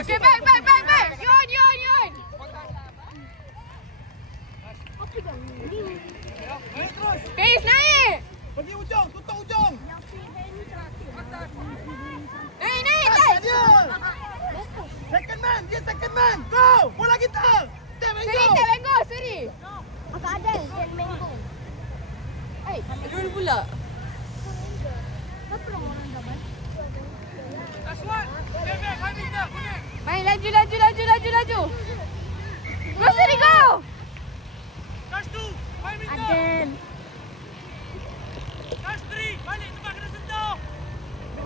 Okay, back. Yun. Pace, naik. Pergi ujung, tutup ujung. Naik, touch. Second man, dia second man. Go! Bola kita. Tap and go. Tap and go, Seri. Agak ada yang mango. Dulu pula. Main laju. Go, Seri, go. Touch 2, 5 meter. Ada. Touch 3, balik tempat kena sentuh.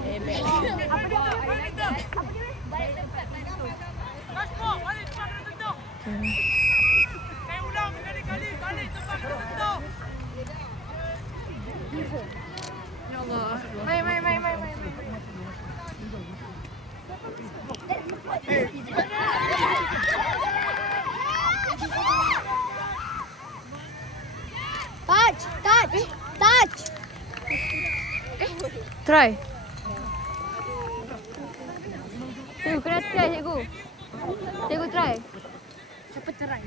5 meter. Touch 4, balik tempat kena sentuh. Saya ulang sekali-kali, balik tempat kena sentuh. Ya Allah. Main. Touch. Try. Cikgu, kena try, cikgu. Cikgu, try. Siapa cerai?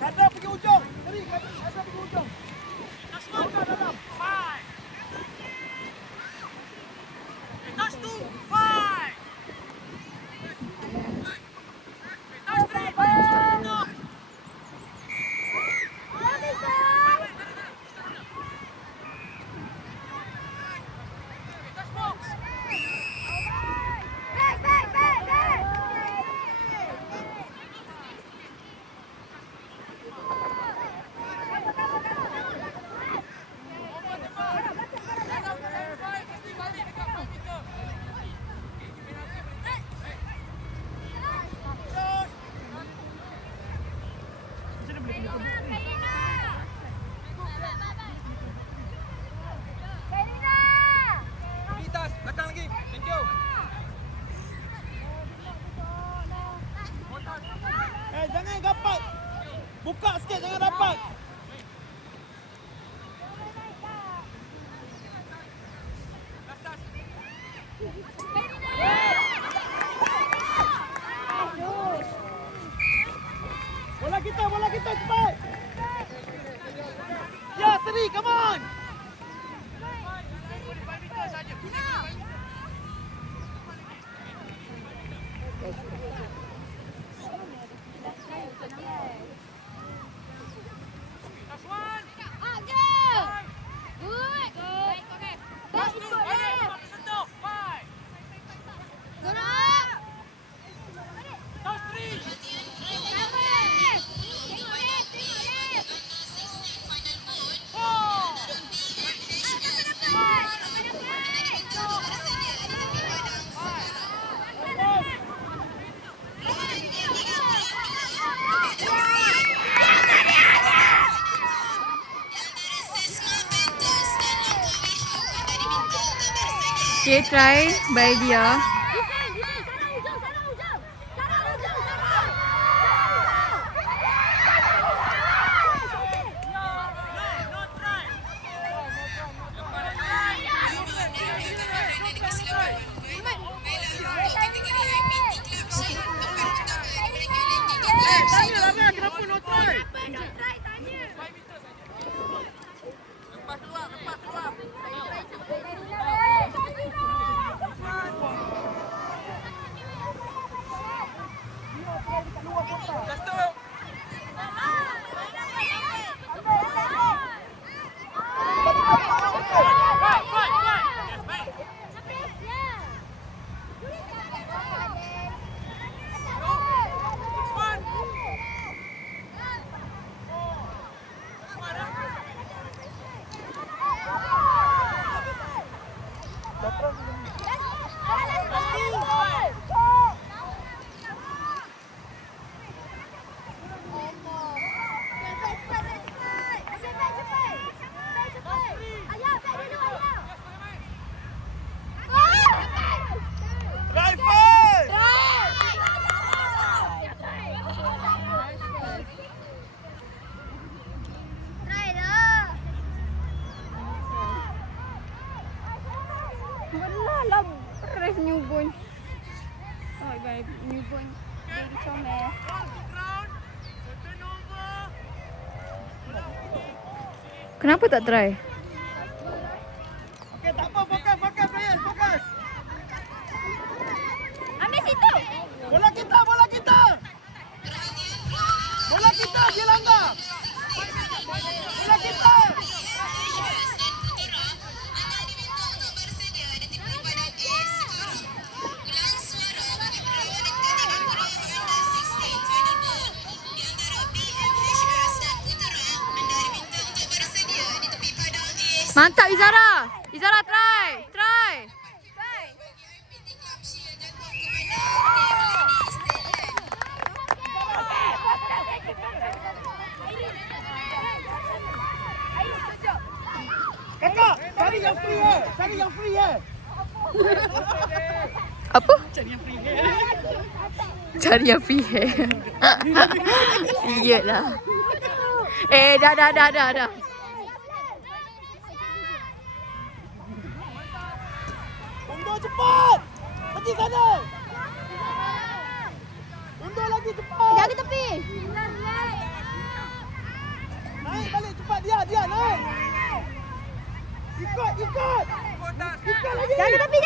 Kadra pergi ujung. Seri, Kadra pergi ujung. Kadra dalam. 5. Touch 2, 5. Touch 3, balik tempat kena sentuh. Touch box. Litas, belakang lagi. Thank you. Jangan rapat. Buka sikit, jangan rapat. Bola kita cepat. Ya, Seri, come on. Okay, try by dia. Kenapa no try? Rifle! Alah, ref newborn. Oh, baby, newborn. Baby comel. Kenapa tak try? Okey, tak apa. Fokus players. Fokus. Ambil situ. Bola kita. Bola kita, dia langgar. Bola kita. Mantap Izara. Izara try. Kakak, cari yang free eh. Apa? Cari yang free eh. Cari yang free hair. Iyalah. Dah. Undur cepat. Pergi sana. Undur lagi cepat. Jaga tepi. Naik balik cepat dia naik. Ikut lagi. Jaga tepi.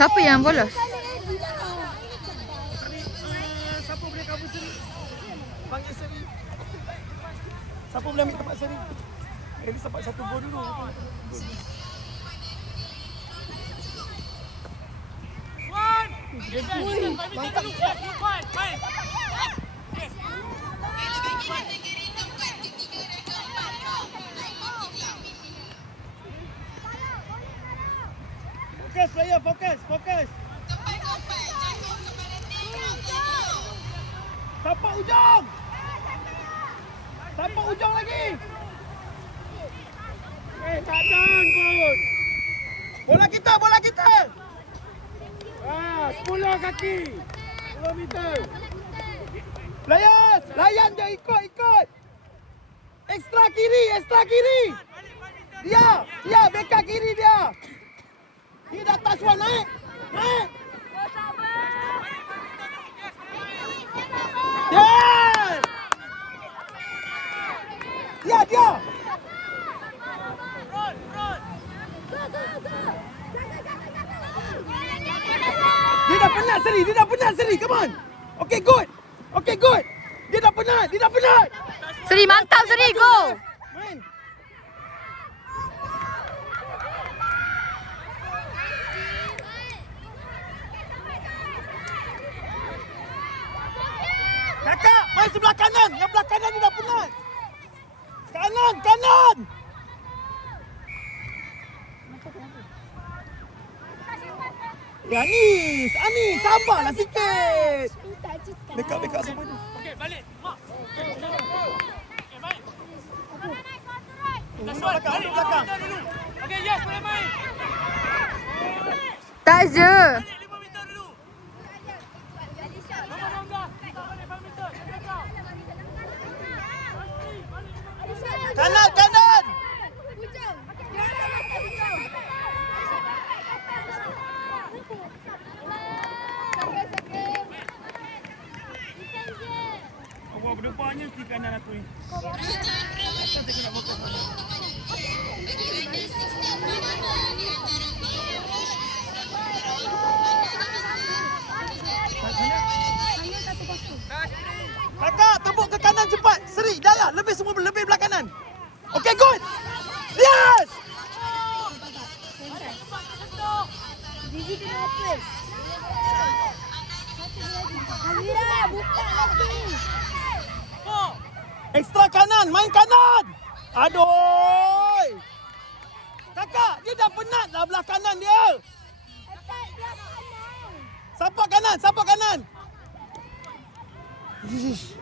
Siapa yang bolos? Siapa boleh cover Seri? Panggil Seri. Siapa boleh ambil tempat Seri? Dia dapat satu gol dulu. Mantap. Fokus player, fokus. Sampai ujung lagi. Takkan pun. Bola kita. 10 kaki. 10 meter. Players, layan je ikut. Ekstra kiri. Dia backup kiri dia. Dia dah touch one, naik. Yes! Dia. Dia dah penat Seri. Come on. Okay, good. Dia dah penat. Seri, mantap Seri, go. Main. Kakak, main sebelah kanan. Yang belah kanan dia dah penat. Kanan. Ya Anis, sabarlah sikit. Backup semua ni. Okey, balik. Mak. Okey, baik. Belakang. Okey, yes, boleh main. Tak je. Balik 5 meter dulu. Nombor 16. Tak balik 5 meter. Kanan. Awak berdepannya di kanan aku ni. Takkan saya nak fokus. kanan, main kanan. Aduh. Kakak, dia dah penat dah belah kanan dia. Sapak kanan, sapak kanan. Ish.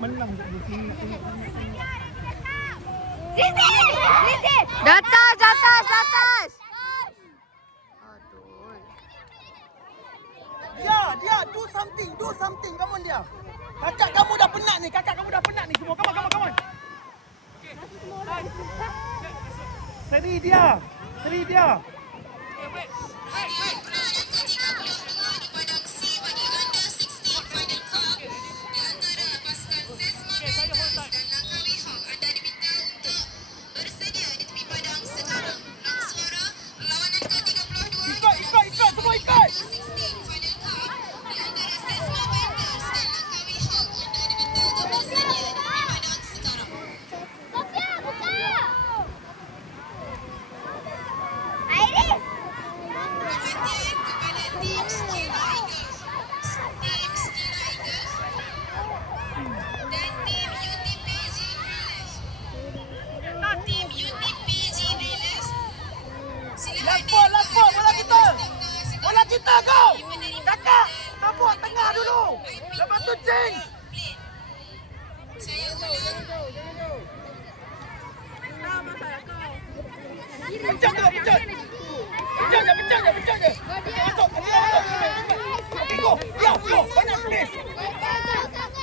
Menang di sini. Di atas. Dia, do something, come on dia. Kakak kamu dah penat ni, semua. Come on. Seri dia. Ikut, semua ikut. Last ball, bola kita, go! Kakak, tabuk tengah dulu. Lepas tu change. Pencet je. Masuk. Okay, go. Dia, go. Banyak space.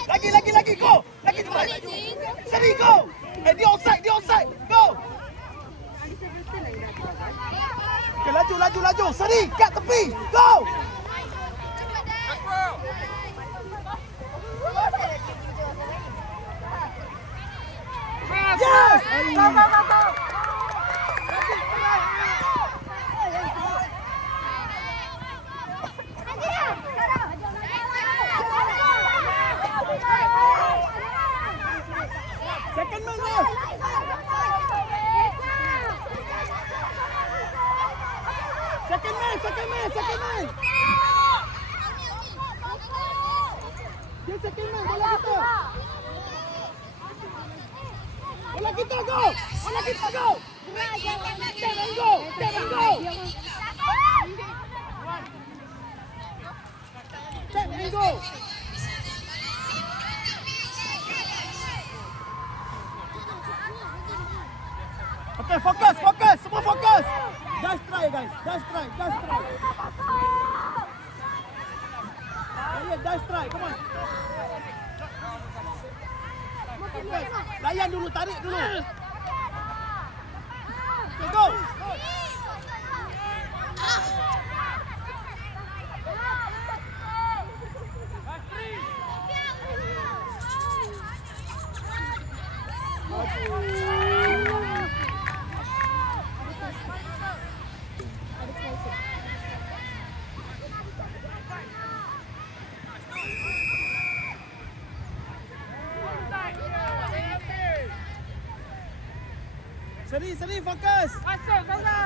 Lagi, go. Lagi cepat. Seri, go. Dia offside. Go. Okay, laju. Seri, kat tepi. Go. Yes. Go. Second man left. Second man. Dia second man, bola kita go. Tap and go. Okay, fokus. Semua fokus. Just try, guys. Just try. Just try. Come on. Okay. Layan dulu, tarik dulu. Okay, go. Seri, fokus. Masuk, Zaza.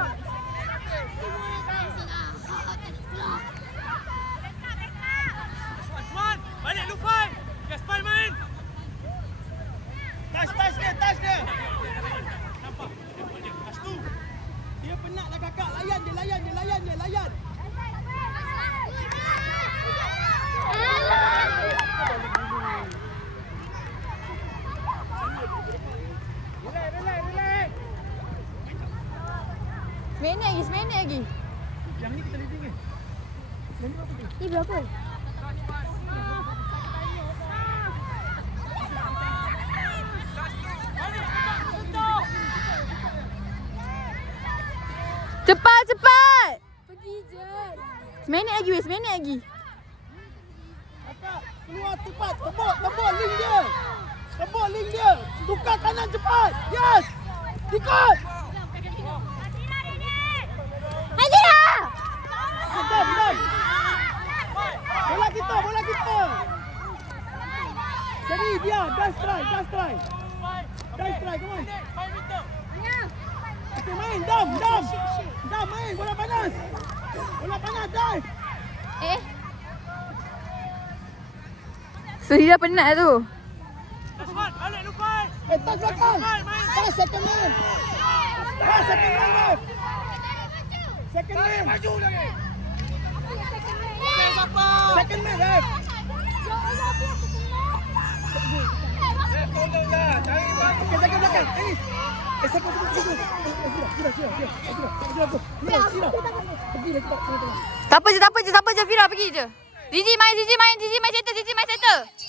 Osman, balik Lufan. Gaspar main. Touch dia. Nampak? Touch tu. Dia penat lah kakak. Layan dia. Seminit lagi. Yang ni kita leading ke? Yang ni berapa tu? Ni berapa? Cepat. Pergi je. Seminit lagi. Kakak, keluar cepat. Tebuk link dia. Tukar kanan cepat. Yes. Ikut. Hazira! Betul. Lagi dia. Just try. Come on. Okay, main. Dam, main. Bola panas, dive. Serida penat tu. Lukman, balik Lukman. Tas belakang. Pas second man. Second man. Maju lagi. Second man, Ref. Tolonglah, cari baju. Okay, belakang. Ini. Siapa. Sila. Pergi lagi. Tak apa je, Fira pergi je. Zizi main center.